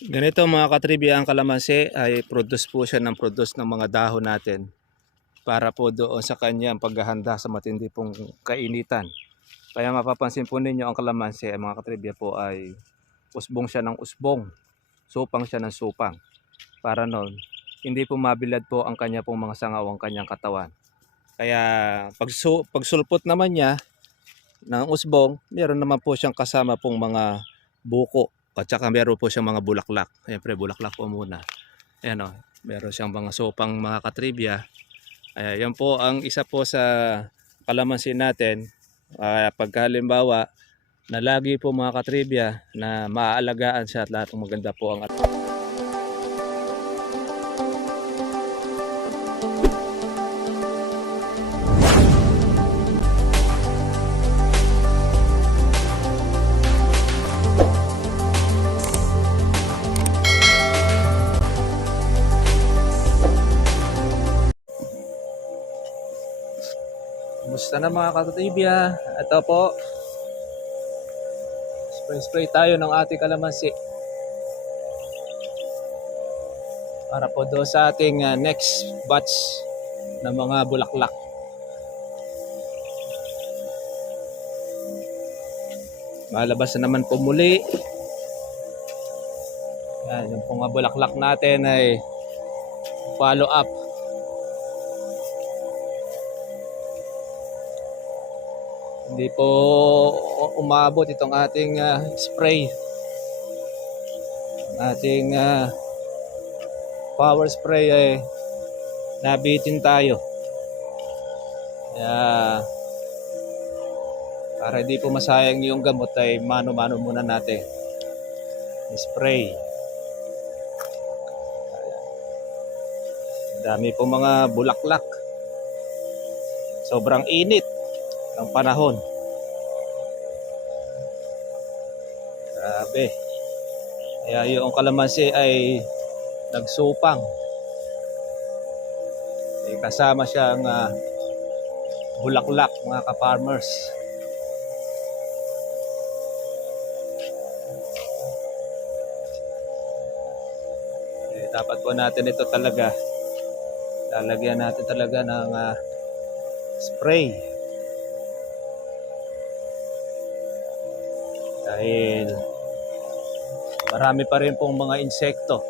Ganito mga katribya, ang kalamansi ay produce po siya ng produce ng mga dahon natin para po doon sa kanyang paghahanda sa matindi pong kainitan. Kaya mapapansin po ninyo ang kalamansi ay mga katribya po ay usbong siya ng usbong, supang siya ng supang. Para noon, hindi po mabilad po ang kanya pong mga sangaw ang kanyang katawan. Kaya pagsulpot naman niya ng usbong, meron naman po siyang kasama pong mga buko. At saka meron po siyang mga bulaklak. Siyempre bulaklak po muna. Ayan o, meron siyang mga sopang mga katribya. Yan po ang isa po sa kalamansi natin. Pagka halimbawa na lagi po mga katribya na maaalagaan siya at lahat ng maganda po ang Kumusta na mga katribya? Ito po, spray tayo ng ating kalamansi para po doon sa ating next batch ng mga bulaklak. Malabas na naman po muli. Yan, yung mga bulaklak natin ay follow up. Hindi po umabot itong ating spray. Ating power spray ay nabitin tayo. Kaya para hindi po masayang yung gamot ay mano-mano muna natin spray. Dami po mga bulaklak. Sobrang init ng panahon. Grabe. Kaya yung kalamansi ay nagsupang. May kasama siyang bulaklak mga ka-farmers. Dapat po natin ito talaga lalagyan natin talaga ng spray dahil marami pa rin pong mga insekto,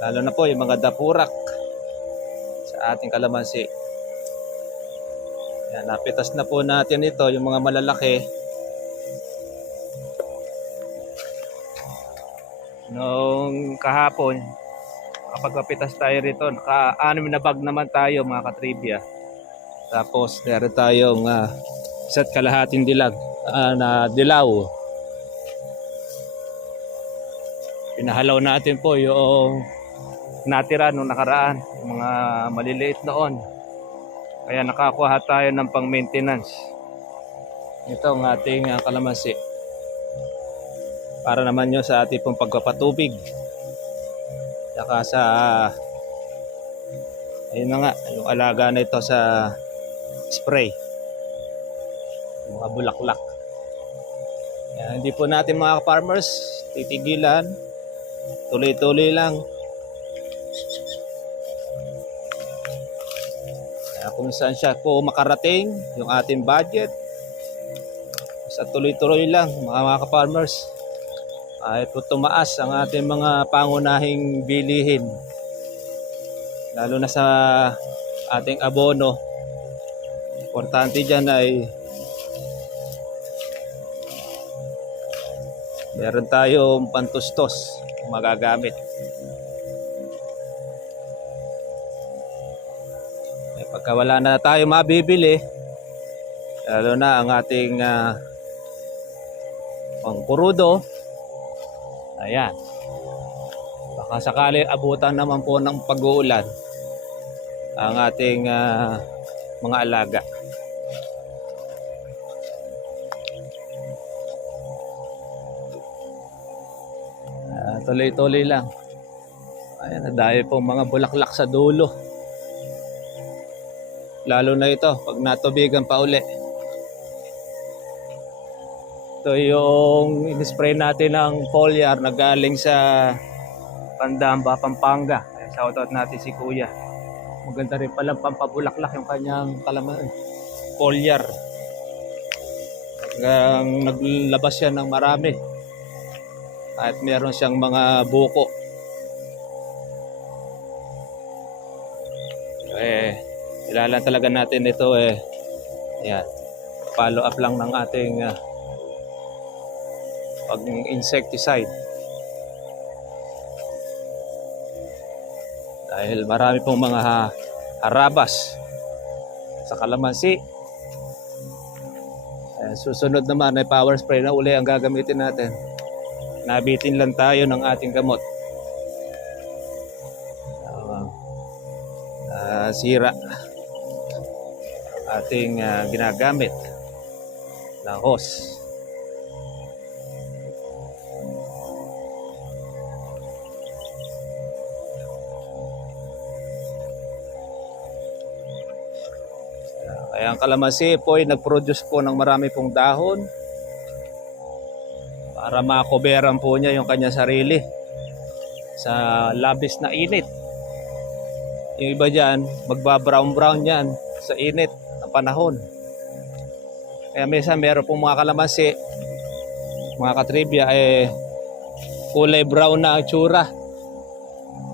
lalo na po yung mga dapurak sa ating kalamansi. Yan, napitas na po natin ito, yung mga malalaki. Noong kahapon, kapag kapitas tayo rito, naka-6 na bag naman tayo mga katribya. Tapos meron tayong isa't kalahating dilag na dilaw. Pinahalaw natin po yung natira nung nakaraan, yung mga maliliit noon. Kaya nakakuha tayo ng pang-maintenance. Ito ang ating kalamansi. Para naman yun sa ating pong pagpapatubig. Saka sa ayun na nga, yung alaga na ito sa spray. Yung mga bulaklak. Yan, hindi po natin mga farmers titigilan. Tuloy-tuloy lang. Kung saan siya po makarating yung ating budget, sa tuloy-tuloy lang mga ka-farmers ay po tumaas ang ating mga pangunahing bilihin, lalo na sa ating abono. Importante dyan ay meron tayong pantustos magagamit. Pagka wala na tayo mabibili, lalo na ang ating pangkurudo, ayan, baka sakali abutan naman po ng pag-uulan ang ating mga alaga. Tuloy-tuloy lang. Ayan, dahil po mga bulaklak sa dulo. Lalo na ito pag natubigan pa uli. Ito yung in-spray natin ng foliar na galing sa Pandamba, Pampanga. Shoutout natin si Kuya. Maganda rin palang pampabulaklak yung kanyang foliar. Hanggang naglabas siya ng marami. At meron siyang mga buko. Ilalan talaga natin ito yan. Follow up lang ng ating pag-insecticide. Dahil marami pong mga harabas sa kalamansi. Susunod naman ay power spray na uli ang gagamitin natin. Nabitin lang tayo ng ating gamot. Sira ating ginagamit na hose. Kaya ang kalamansi po ay nag-produce po ng marami pong dahon para makoberan po niya yung kanya sarili sa labis na init. Yung iba dyan, magba-brown-brown yan sa init ng panahon. Kaya minsan meron pong mga kalamansi, mga katribya, kulay brown na ang tsura.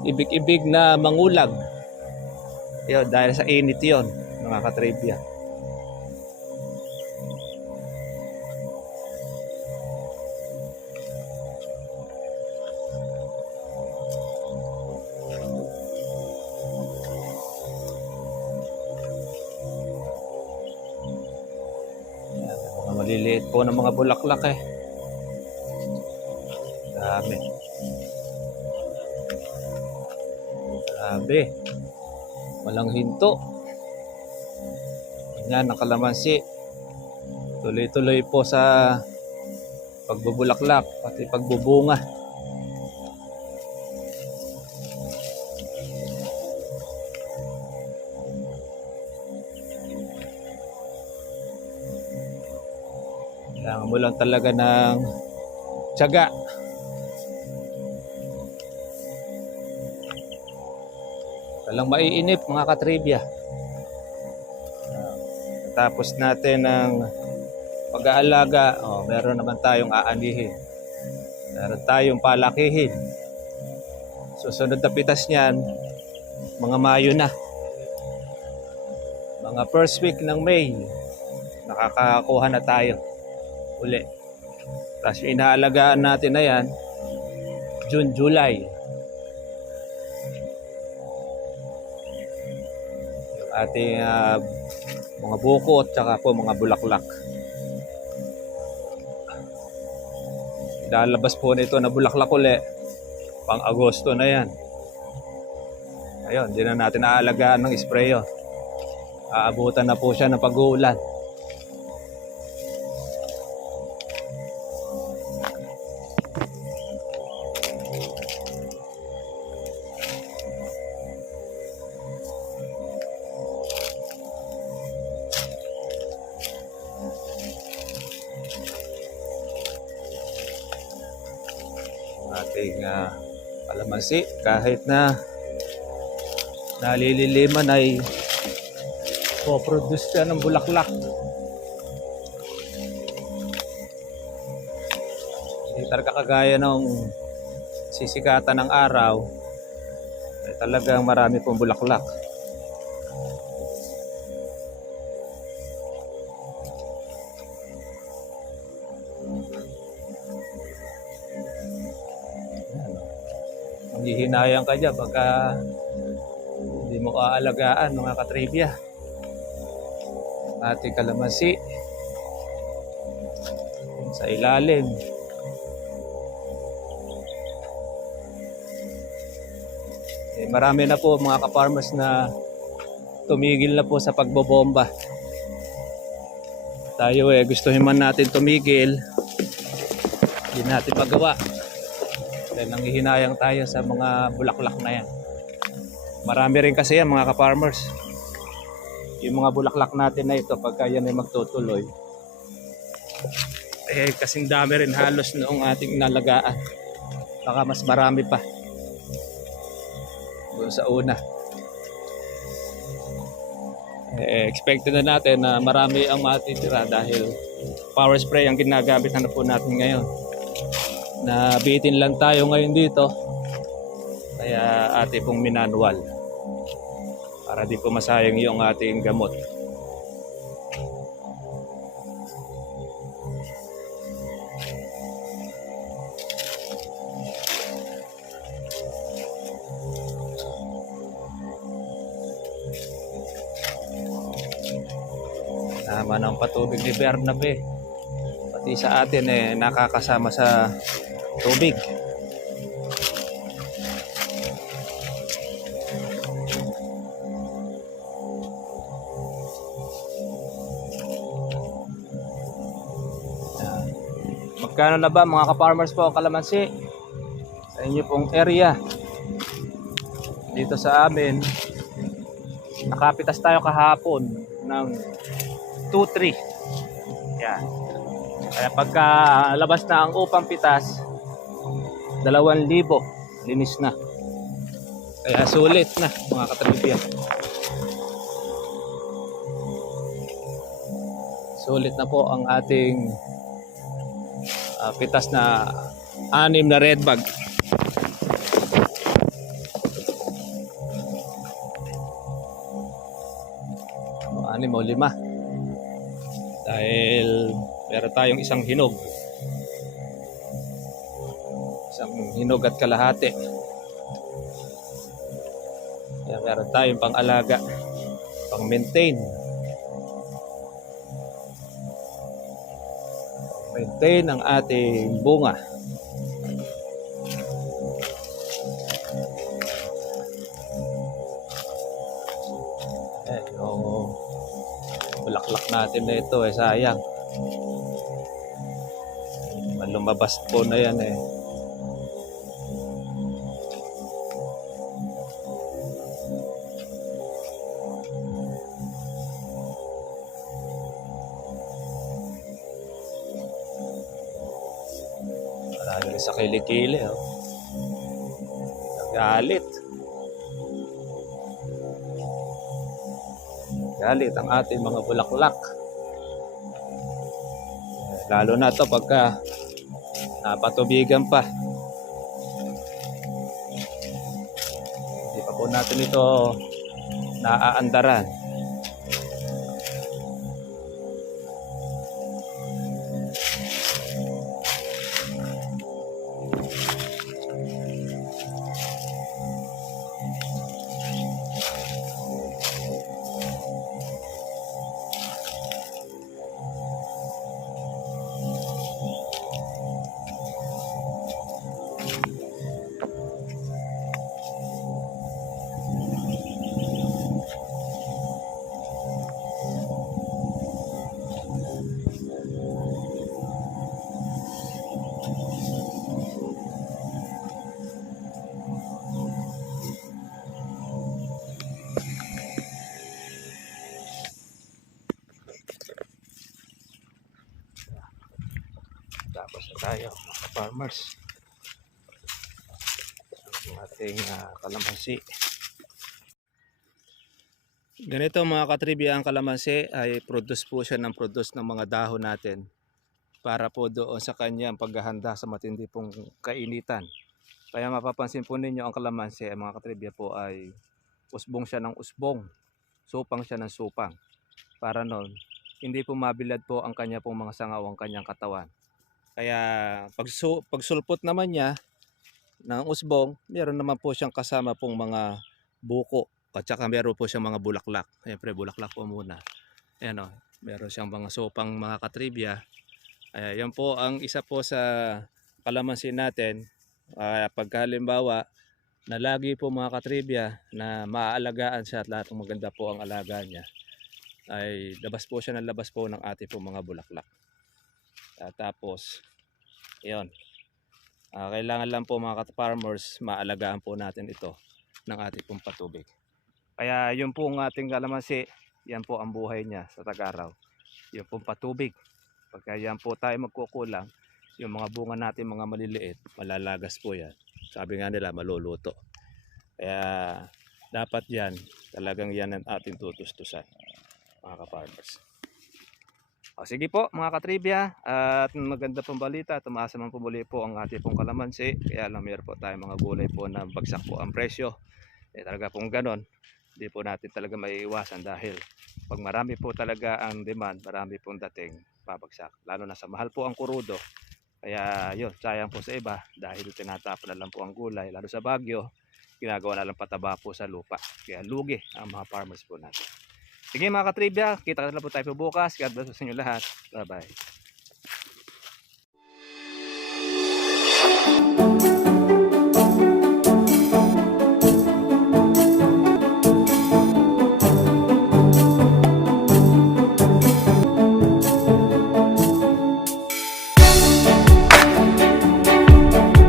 Ibig-ibig na mangulag. Yun, dahil sa init yun, mga katribya. Maliliit po ng mga bulaklak Dami. Grabe. Walang hinto. Yan ang kalamansi. Tuloy-tuloy po sa pagbubulaklak pati pagbubunga. Kailangan mo lang talaga ng tiyaga. Walang maiinip mga katribya. Tapos natin ng pag-aalaga, meron naman tayong aanihin. Meron tayong palakihin. Susunod na pitas niyan, mga Mayo na. Mga first week ng May, nakakakuha na tayo uli. Tapos yung inaalagaan natin na yan, June, July. Yung ating mga buko at saka po mga bulaklak. Ilalabas po nito na bulaklak uli pang Agosto na yan. Ayun, hindi na natin aalagaan ng spray. Aabutan na po siya ng pag-uulan. Ating kalamansi kahit na nalililiman ay po-produce siya ng bulaklak. Hindi talaga kagaya ng sisikatan ng araw ay talagang marami pong bulaklak. Hihinayang ka dyan pagka hindi mo aalagaan mga katribya. Ating kalamansi sa ilalim. Marami na po mga ka-farmers na tumigil na po sa pagbobomba. Tayo gustuhin man natin tumigil, hindi natin magawa. Dahil nanghihinayang tayo sa mga bulaklak na yan. Marami rin kasi yan mga ka-farmers. Yung mga bulaklak natin na ito, pagka yan ay magtutuloy, kasing dami rin halos noong ating nalagaan. Baka mas marami pa doon sa una. Expected na natin na marami ang matitira dahil power spray ang ginagamit na po natin ngayon. Nabitin lang tayo ngayon dito, kaya ate pong minanual para di po masayang yung ating gamot. Tama ng patubig ni Bernabe. Pati sa atin nakakasama sa tubig. Magkano na ba mga ka-farmers po ang kalamansi sa inyo pong area? Dito sa amin, nakapitas tayo kahapon ng 2-3. Yan. Kaya pagka labas na ang upang pitas, 2,000 linis na. Kaya sulit na mga katribya. Sulit na po ang ating pitas na 6 na red bag. Anim o 5 dahil meron tayong isang hinog at kalahati. Kaya meron tayong pang alaga, pang maintain ang ating bunga. Yung bulaklak natin na ito sayang, lumabas po na yan Marami sa kilikili galit ang ating mga bulaklak, lalo na to pagka napatubigan pa. Hindi pa po natin ito naaandaran. Tapos na tayo mga farmers ang ating kalamansi. Ganito mga katribya, ang kalamansi ay produce po siya ng mga dahon natin para po doon sa kanyang paghahanda sa matindi pong kainitan. Kaya mapapansin po ninyo ang kalamansi ay mga katribya po ay usbong siya ng usbong, supang siya ng supang, para noon hindi po mabilad po ang kanya pong mga sangaw, ang kanyang katawan. Kaya pagsulpot naman niya ng usbong, meron naman po siyang kasama pong mga buko at saka meron po siyang mga bulaklak. Siyempre bulaklak po muna. Ayan meron siyang mga sopang mga katribya. Yan po ang isa po sa kalamansi natin. Pagka halimbawa na lagi po mga katribya na maaalagaan siya at lahat ng maganda po ang alaga niya, ay labas po siya ng labas po ng ating po mga bulaklak. Tapos yun, kailangan lang po mga farmers maalagaan po natin ito ng ating pong patubig. Kaya yun po ang ating kalamansi, yan po ang buhay niya sa tag-araw, yun pong patubig Pagka yan po tayo magkukulang, yung mga bunga natin mga maliliit, malalagas po yan. Sabi nga nila, maluluto. Kaya dapat yan, talagang yan ang ating tutustusan, mga ka-farmers. O, sige po mga katribya, at maganda pong balita, tumaas naman po muli po ang ating pong kalamansi. Kaya lang mayroon po tayong mga gulay po na bagsak po ang presyo. Talaga pong ganon, hindi po natin talaga maiiwasan dahil pag marami po talaga ang demand, marami pong dating babagsak. Lalo na sa mahal po ang kurudo. Kaya yun, sayang po sa iba dahil tinatapon na lang po ang gulay. Lalo sa Baguio, ginagawa na lang pataba po sa lupa. Kaya lugi ang mga farmers po natin. Sige mga katribya, kita na lang po tayo bukas. God bless sa inyo lahat. Bye bye.